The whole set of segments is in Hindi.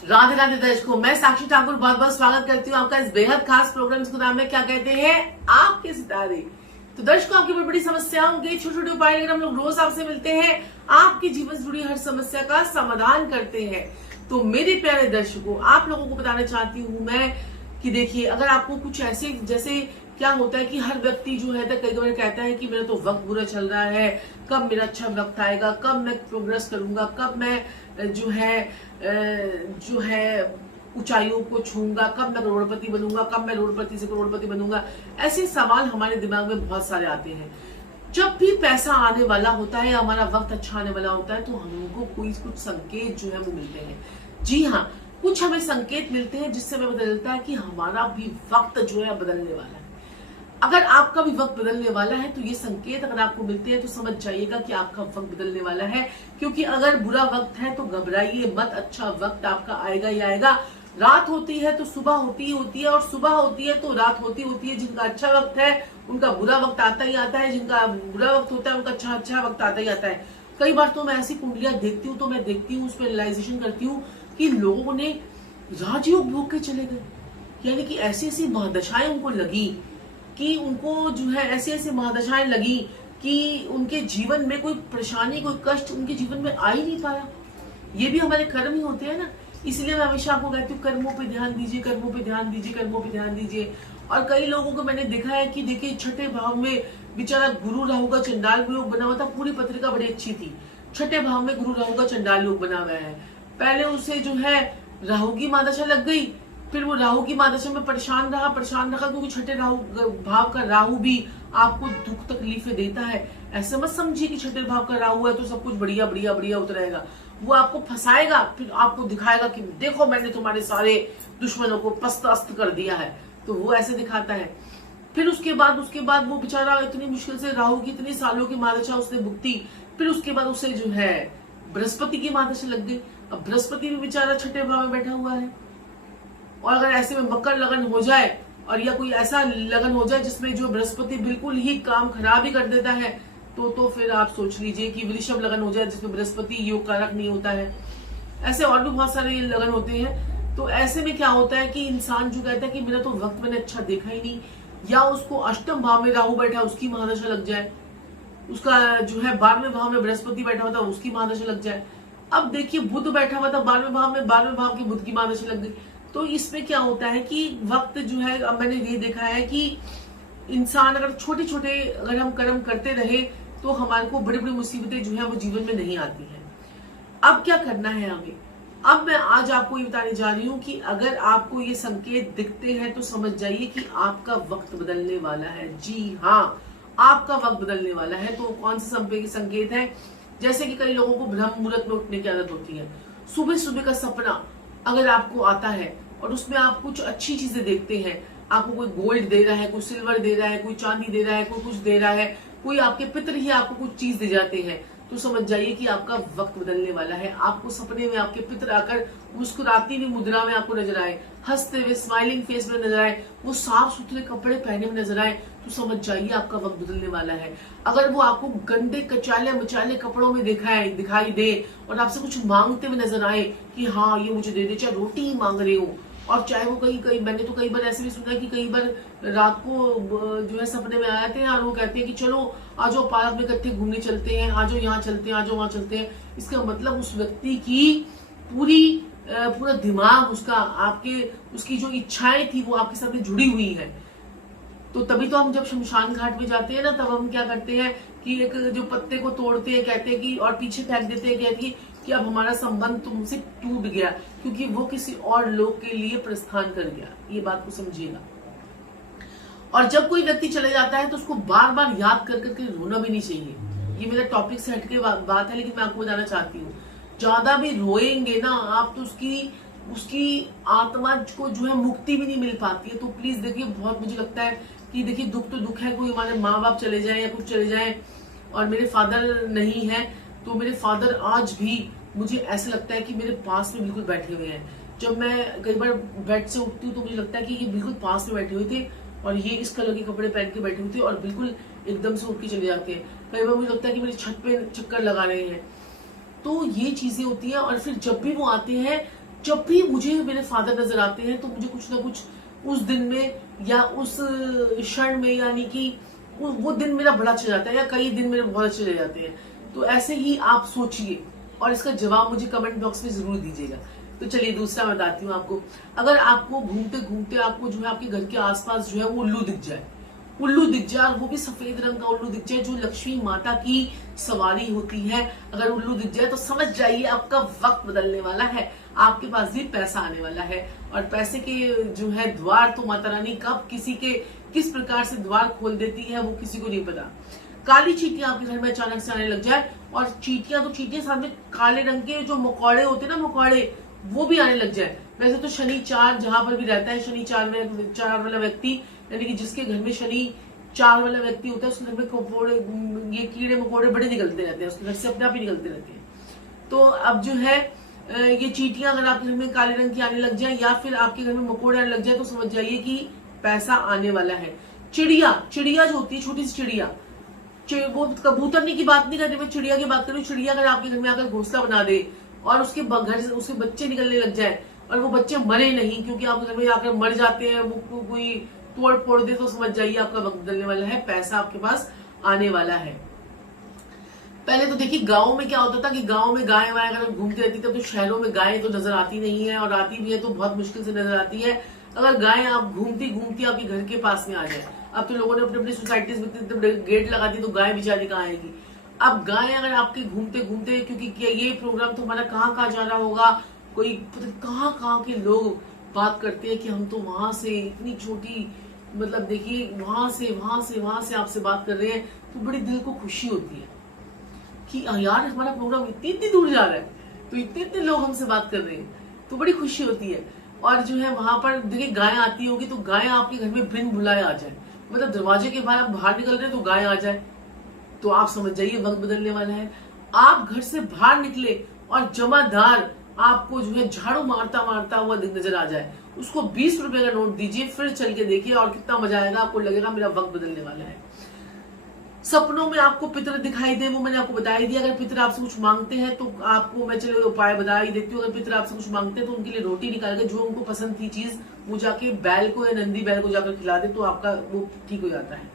राधे राधे दर्शकों, मैं साक्षी ठाकुर बहुत बहुत स्वागत करती हूँ आपका इस बेहद खास प्रोग्राम जिसका नाम है क्या कहते हैं आपके सितारे। तो दर्शकों, आपकी बड़ी बड़ी समस्याओं के छोटे छोटे उपाय लेकर हम लोग रोज आपसे मिलते हैं, आपकी जीवन से जुड़ी हर समस्या का समाधान करते हैं। तो मेरे प्यारे दर्शकों, आप लोगों को बताना चाहती हूँ मैं कि देखिए, अगर आपको कुछ ऐसे जैसे क्या होता है कि हर व्यक्ति जो है कई बार कहता है कि मेरा तो वक्त बुरा चल रहा है, कब मेरा अच्छा वक्त आएगा, कब मैं प्रोग्रेस करूंगा, कब मैं जो है ऊंचाइयों को छूंगा, कब मैं करोड़पति बनूंगा, कब मैं करोड़पति से करोड़पति बनूंगा। ऐसे सवाल हमारे दिमाग में बहुत सारे आते हैं। जब भी पैसा आने वाला होता है या हमारा वक्त अच्छा आने वाला होता है तो हम लोगों को कुछ संकेत जो है वो मिलते हैं। जी हाँ, कुछ हमें संकेत मिलते हैं जिससे हमें पता चलता है कि हमारा भी वक्त जो है बदलने वाला है। अगर आपका भी वक्त बदलने वाला है तो ये संकेत अगर आपको मिलते हैं तो समझ जाइएगा कि आपका वक्त बदलने वाला है। क्योंकि अगर बुरा वक्त है तो घबराइए मत, अच्छा वक्त आपका आएगा ही आएगा। रात होती है तो सुबह होती है और सुबह होती है तो रात होती है। जिनका अच्छा वक्त है उनका बुरा वक्त आता ही आता है, जिनका बुरा वक्त होता है उनका अच्छा वक्त आता ही आता है। कई बार तो मैं ऐसी कुंडलियां देखती हूँ तो मैं देखती हूँ, उस पर एनालाइजेशन करती हूँ कि लोगों ने राजयोग भोग के चले गए, यानी कि ऐसी ऐसी महादशाएं उनको लगी कि उनको जो है ऐसी ऐसी महादशाएं लगी कि उनके जीवन में कोई परेशानी, कोई कष्ट उनके जीवन में आ ही नहीं पाया। ये भी हमारे कर्म ही होते हैं ना। इसलिए मैं हमेशा आपको कहती हूँ, कर्मों पे ध्यान दीजिए, कर्मों पे ध्यान दीजिए, कर्मों पे ध्यान दीजिए। और कई लोगों को मैंने देखा है कि देखिए, छठे भाव में बेचारा गुरु राहु का चंडाल योग बना हुआ था। पूरी पत्रिका बड़ी अच्छी थी। छठे भाव में गुरु राहु का चंडाल योग बना हुआ है। पहले उसे जो है राहु की महादशा लग गई, फिर वो राहु की महादशा में परेशान रहा क्योंकि छठे राहु भाव का राहु भी आपको दुख तकलीफें देता है। ऐसे मत समझिए कि छठे भाव का राहु है तो सब कुछ बढ़िया बढ़िया बढ़िया उतरेगा। वो आपको फंसाएगा, फिर आपको दिखाएगा कि देखो मैंने तुम्हारे सारे दुश्मनों को पस्त अस्त कर दिया है। तो वो ऐसे दिखाता है। फिर उसके बाद वो बेचारा इतनी मुश्किल से राहु की इतनी सालों की महादशा उसने भुगती। फिर उसके बाद उसे जो है बृहस्पति की महादशा लग गई। अब बृहस्पति भी बेचारा छठे भाव में बैठा हुआ है। और अगर ऐसे में मकर लगन हो जाए और या कोई ऐसा लगन हो जाए जिसमें जो बृहस्पति बिल्कुल ही काम खराब ही कर देता है तो फिर आप सोच लीजिए कि वृषभ लगन हो जाए जिसमें बृहस्पति योग कारक नहीं होता है। ऐसे और भी बहुत सारे लगन होते हैं। तो ऐसे में क्या होता है कि इंसान जो कहता है कि मेरा तो वक्त मैंने अच्छा देखा ही नहीं, या उसको अष्टम भाव में राहु बैठा उसकी महादशा लग जाए, उसका जो है 12वें भाव में बृहस्पति बैठा हुआ था उसकी महादशा लग जाए। अब देखिए, बुध बैठा हुआ था 12वें भाव में, 12वें भाव की बुध की महादशा लग गई। तो इसमें क्या होता है कि वक्त जो है, अब मैंने ये देखा है कि इंसान अगर छोटे छोटे अगर हम कर्म करते रहे तो हमारे को बड़ी बड़ी मुसीबतें जो है वो जीवन में नहीं आती हैं। अब क्या करना है आगे? अब मैं आज आपको ये बताने जा रही हूँ कि अगर आपको ये संकेत दिखते हैं तो समझ जाइए कि आपका वक्त बदलने वाला है। जी हाँ, आपका वक्त बदलने वाला है। तो कौन से संकेत है? जैसे कि कई लोगों को ब्रह्म मुहूर्त में उठने की आदत होती है। सुबह सुबह का सपना अगर आपको आता है और उसमें आप कुछ अच्छी चीजें देखते हैं, आपको कोई गोल्ड दे रहा है, कोई सिल्वर दे रहा है, कोई चांदी दे रहा है, कोई कुछ दे रहा है, कोई आपके पितर ही आपको कुछ चीज दे जाते हैं, तो समझ जाइए कि आपका वक्त बदलने वाला है। आपको सपने में आपके पितर आकर मुस्कुराती हुई मुद्रा में आपको नजर आए, हंसते हुए स्माइलिंग फेस में नजर आए, वो साफ सुथरे कपड़े पहने में नजर आए, तो समझ जाइए आपका वक्त बदलने वाला है। अगर वो आपको गंदे कचाले मचाले कपड़ों में दिखाई दे और आपसे कुछ मांगते हुए नजर आए कि हाँ ये मुझे दे दे, चाहे रोटी ही मांग रहे हो, और चाहे वो मैंने तो कई बार ऐसे भी सुना है कि कई बार रात को जो है सपने में आते हैं और वो कहते हैं कि चलो आज पार्क में इकट्ठे घूमने चलते हैं, आज यहाँ चलते हैं, आज वहां चलते हैं। इसका मतलब उस व्यक्ति की पूरा दिमाग उसकी जो इच्छाएं थी वो आपके साथ जुड़ी हुई है। तो तभी तो हम जब शमशान घाट में जाते हैं ना, तब हम क्या करते हैं कि एक जो पत्ते को तोड़ते हैं, कहते हैं कि और पीछे फेंक देते हैं, कहते हैं कि अब हमारा संबंध तुमसे टूट गया क्योंकि वो किसी और लोग के लिए प्रस्थान कर गया। ये बात को समझिएगा। और जब कोई व्यक्ति चले जाता है तो उसको बार बार याद कर करके रोना भी नहीं चाहिए। ये मेरा टॉपिक से हटके बात है, लेकिन मैं आपको बताना चाहती हूँ, ज्यादा भी रोएंगे ना आप तो उसकी आत्मा को जो है मुक्ति भी नहीं मिल पाती है। तो प्लीज देखिए, बहुत मुझे लगता है कि देखिए, दुख तो दुख है, कोई हमारे माँ बाप चले जाए या कुछ चले जाए, और मेरे फादर नहीं है तो मेरे फादर आज भी मुझे ऐसा लगता है कि मेरे पास में बिल्कुल बैठे हुए हैं। जब मैं कई बार बेड से उठती हूँ तो मुझे लगता है कि ये बिल्कुल पास में बैठे हुए थे और ये इस कलर के कपड़े पहन के बैठे हुए थे और बिल्कुल एकदम से उठ के चले जाते हैं। कई बार मुझे लगता है कि मेरी छत पे चक्कर लगा रहे हैं। तो ये चीजें होती हैं। और फिर जब भी वो आते हैं जब भी मुझे मेरे फादर नजर आते हैं तो मुझे कुछ ना कुछ उस दिन में या उस क्षण में, यानी कि वो दिन मेरा बड़ा अच्छा जाता है या कई दिन मेरे बहुत अच्छे रह जाते हैं। तो ऐसे ही आप सोचिए और इसका जवाब मुझे कमेंट बॉक्स में जरूर दीजिएगा। तो चलिए दूसरा बताती हूँ आपको। अगर आपको घूमते घूमते आपको जो है आपके घर के आसपास जो है वो उल्लू दिख जाए, उल्लू दिख जाए और वो भी सफेद रंग का उल्लू दिख जाए जो लक्ष्मी माता की सवारी होती है, अगर उल्लू दिख जाए तो समझ जाइए आपका वक्त बदलने वाला है, आपके पास भी पैसा आने वाला है। और पैसे के जो है द्वार तो माता रानी कब किसी के किस प्रकार से द्वार खोल देती है वो किसी को नहीं पता। काली चींटियां आपके घर में अचानक से आने लग जाए, और चींटियां तो चींटियां, साथ में काले रंग के जो मकोड़े होते हैं ना, मकोड़े, वो भी आने लग जाए। वैसे तो शनि 4 जहां पर भी रहता है, शनि 4 वाला व्यक्ति, यानी कि जिसके घर में शनि 4 वाला व्यक्ति होता है उसके घर में कपोड़े, ये कीड़े मकोड़े बड़े निकलते रहते हैं, उसके घर से अपने आप ही निकलते रहते हैं। तो अब जो है ये चींटियां अगर आपके घर में काले रंग की आने लग जाए या फिर आपके घर में मकोड़े आने लग जाए तो समझ जाइए कि पैसा आने वाला है। चिड़िया जो होती है, छोटी सी चिड़िया, वो कबूतरनी की बात नहीं कर रही मैं, चिड़िया की बात कर रही हूँ। चिड़िया अगर आपके घर में आकर घोंसला बना दे और उसके घर से उसके बच्चे निकलने लग जाए और वो बच्चे मरे नहीं क्योंकि आपके घर में आकर मर जाते हैं, वो कोई तोड़ फोड़ दे, तो समझ जाइए आपका वक्त बदलने वाला है, पैसा आपके पास आने वाला है। पहले तो देखिए गांव में क्या होता था कि गांव में गाय वाय अगर घूमती रहती थी, तो शहरों में गायें तो नजर आती नहीं है, और आती भी है तो बहुत मुश्किल से नजर आती है। अगर गाय आप घूमती घूमती आपके घर के पास में आ जाए, अब तो लोगों ने अपनी अपनी सोसाइटीज में गेट लगा दी, तो गाय बेचारी कहाँ आएगी। अब गाय अगर आपके घूमते घूमते, क्योंकि ये प्रोग्राम तो हमारा कहाँ कहाँ जा रहा होगा, कोई कहाँ कहाँ के लोग बात करते हैं कि हम तो वहां से इतनी छोटी, मतलब देखिए वहां से आपसे बात कर रहे हैं, तो बड़ी दिल को खुशी होती है कि यार हमारा प्रोग्राम इतनी दूर जा रहा है, तो इतने लोग हमसे बात कर रहे हैं, तो बड़ी खुशी होती है। और जो है वहां पर देखिए गाय आती होगी, तो गाय आपके घर में बिन बुलाए आ जाए, मतलब दरवाजे के बाहर आप बाहर निकल रहे हैं तो गाय आ जाए, तो आप समझ जाइए वक्त बदलने वाला है। आप घर से बाहर निकले और जमादार आपको जो है झाड़ू मारता मारता हुआ नजर आ जाए, उसको 20 रुपए का नोट दीजिए, फिर चल के देखिए और कितना मजा आएगा, आपको लगेगा मेरा वक्त बदलने वाला है। सपनों में आपको पितर दिखाई दे, वो मैंने आपको बता ही दिया। अगर पितर आपसे कुछ मांगते हैं तो आपको मैं चलो उपाय बता ही देती हूँ। अगर पितर आपसे कुछ मांगते हैं तो उनके लिए रोटी निकाल के, जो उनको पसंद थी चीज, वो जाके बैल को या नंदी बैल को जाकर खिला दे, तो आपका वो ठीक हो जाता है।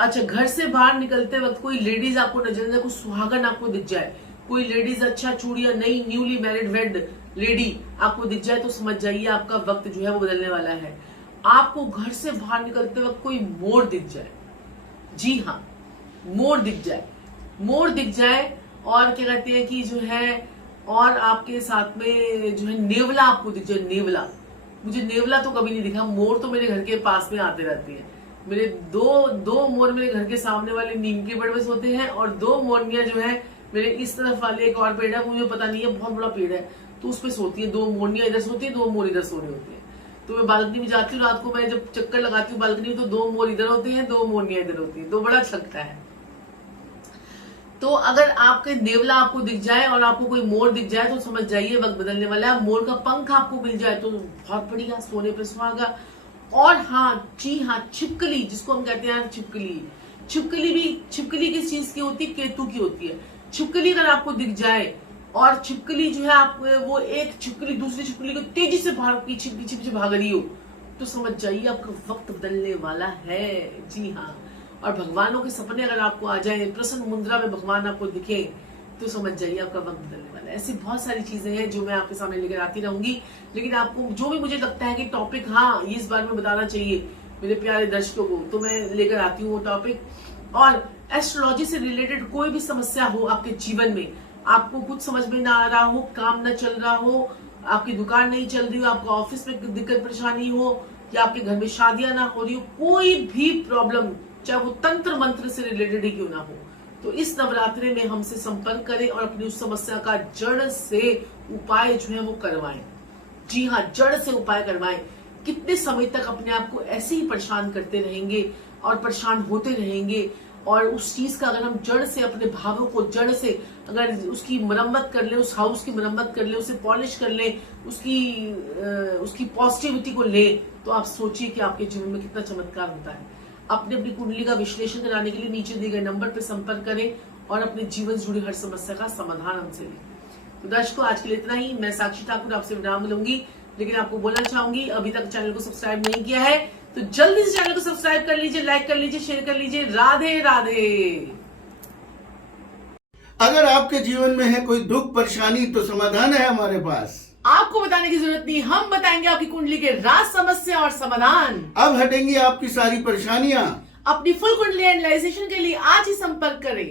अच्छा, घर से बाहर निकलते वक्त कोई लेडीज आपको नजर आए, कोई सुहागन आपको दिख जाए, कोई लेडीज अच्छा चूड़िया नई न्यूली मैरिड वेड लेडी आपको दिख जाए, तो समझ जाइए आपका वक्त जो है वो बदलने वाला है। आपको घर से बाहर निकलते वक्त कोई मोर दिख जाए, जी हाँ, मोर दिख जाए और क्या कहते हैं कि जो है, और आपके साथ में जो है नेवला आपको दिख जाए। नेवला, मुझे नेवला तो कभी नहीं दिखा, मोर तो मेरे घर के पास में आते रहते हैं। मेरे दो मोर मेरे घर के सामने वाले नीम के पेड़ में सोते हैं, और 2 मोरनियां जो है मेरे इस तरफ वाले एक और पेड़ है, मुझे पता नहीं है, बहुत बड़ा पेड़ है, तो उस पर सोती है। 2 मोरनियां इधर सोती है, 2 मोर इधर सोने होते हैं। तो मैं बालकनी में जाती हूँ रात को, मैं जब चक्कर लगाती हूँ बालकनी में, तो 2 मोर इधर होते हैं, 2 मोरनियां इधर होती है, तो बड़ा अच्छा लगता है। तो अगर आपके नेवला आपको दिख जाए और आपको कोई मोर दिख जाए तो समझ जाइए वक्त बदलने वाला है। मोर का पंख आपको मिल जाए तो बहुत बढ़िया, सोने पे सुहागा। और हाँ, जी हाँ, छिपकली जिसको हम कहते हैं छिपकली किस चीज की होती है? केतु की होती है। छिपकली अगर आपको दिख जाए और छिपकली जो है आप वो एक छिपकली दूसरी छिपकली को तेजी से पीछे भाग रही हो, तो समझ जाइए आपका वक्त बदलने वाला है। जी हाँ, और भगवानों के सपने अगर आपको आ जाए, प्रसन्न मुद्रा में भगवान आपको दिखे, तो समझ जाइए आपका वक्त बदलने वाला है। ऐसी बहुत सारी चीजें हैं जो मैं आपके सामने लेकर आती रहूंगी, लेकिन आपको जो भी मुझे लगता है कि टॉपिक हाँ ये इस बार में बताना चाहिए मेरे प्यारे दर्शकों को, तो मैं लेकर आती हूँ वो टॉपिक। और एस्ट्रोलॉजी से रिलेटेड कोई भी समस्या हो आपके जीवन में, आपको कुछ समझ में ना आ रहा हो, काम न चल रहा हो, आपकी दुकान नहीं चल रही हो, आपको ऑफिस में दिक्कत परेशानी हो, या आपके घर में शादियां ना हो रही हो, कोई भी प्रॉब्लम, चाहे वो तंत्र मंत्र से रिलेटेड ही क्यों ना हो, तो इस नवरात्रि में हमसे संपर्क करें और अपनी उस समस्या का जड़ से उपाय जो है वो करवाएं। जी हाँ, जड़ से उपाय करवाएं। कितने समय तक अपने आप को ऐसे ही परेशान करते रहेंगे और परेशान होते रहेंगे, और उस चीज का अगर हम जड़ से, अपने भावों को जड़ से अगर उसकी मरम्मत कर ले, उस हाउस की मरम्मत कर ले, उसे पॉलिश कर ले, उसकी पॉजिटिविटी को ले, तो आप सोचिए कि आपके जीवन में कितना चमत्कार होता है। अपनी कुंडली का विश्लेषण कराने के लिए नीचे दिए गए नंबर पर संपर्क करें और अपने जीवन से जुड़ी हर समस्या का समाधान हमसे लें। तो दर्शकों, आज के लिए इतना ही। मैं साक्षी ठाकुर आपसे विराम लूंगी, लेकिन आपको बोलना चाहूंगी, अभी तक चैनल को सब्सक्राइब नहीं किया है तो जल्दी से चैनल को सब्सक्राइब कर लीजिए, लाइक कर लीजिए, शेयर कर लीजिए। राधे राधे। अगर आपके जीवन में है कोई दुख परेशानी तो समाधान है हमारे पास। आपको बताने की जरूरत नहीं, हम बताएंगे आपकी कुंडली के राज, समस्या और समाधान। अब हटेंगी आपकी सारी परेशानियां। अपनी फुल कुंडली एनालाइजेशन के लिए आज ही संपर्क करें।